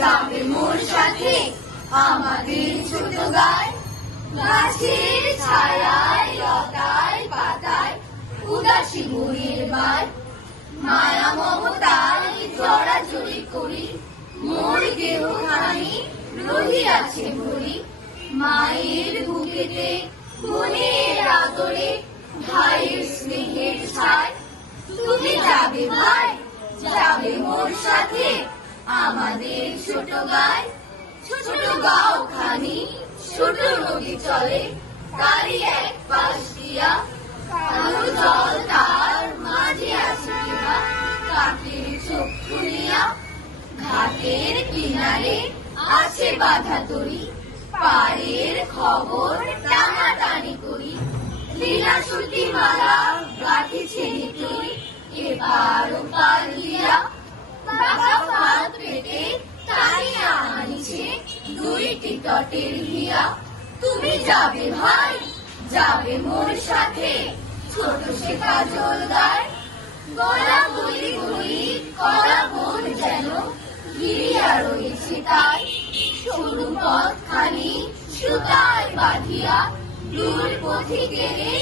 যাবে মোর সাথে আমাদের ছোট গায়। গাছের ছায়ায় লতায় পাতায় উদাসী বইয়ের বায়, মায়া মমতায় জড়াজড়ি করি মোর দেহখানি রহিয়াছে ভরি। মায়ের বুকেতে বোনের আদরে ভাইয়ের স্নেহের ছায়। তুমি যাবে ভাই, যাবে মোর সাথে আমাদের ছোট গায়। ছোট গাঁও খানি ছোট নদী চলে তারই এক পাশ দিয়া, কালো জল তার মাঝে আছে কিনা কাকের চোখ খুলিয়া। ঘাটের কিনারে আছে বাঁধা তরি, পাড়ের খবর টানাটানি করি। লীলাসুতি মালা গাঁথিছে নিতুই এপার ওপার দিয়া, বাঁকা ফাঁদ পেটে টানিয়া আনিছে দুইটি তটের হিয়া। তুমি যাবে ভাই, যাবে মোর সাথে ছোট সে কাজল গায়। গলা গলি গলি কলা বন যেন ঘিরিয়া রয়েছে তাই, সরু পথ খানি সুতায় বাঁধিয়া দূর পথিকেরে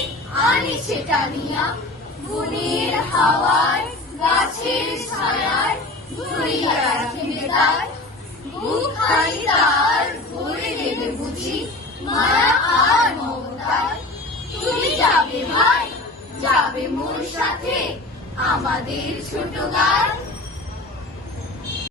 আনিছে টানিয়া। বনের হাওয়ায় গাছের ছায়ায় ধরিয়া রাখিবে তাই, বুক খানি তার ভরে দেবে বুঝি মায়া আর মমতায়। তুমি যাবে ভাই, যাবে মোর সাথে আমাদের ছোট গায়।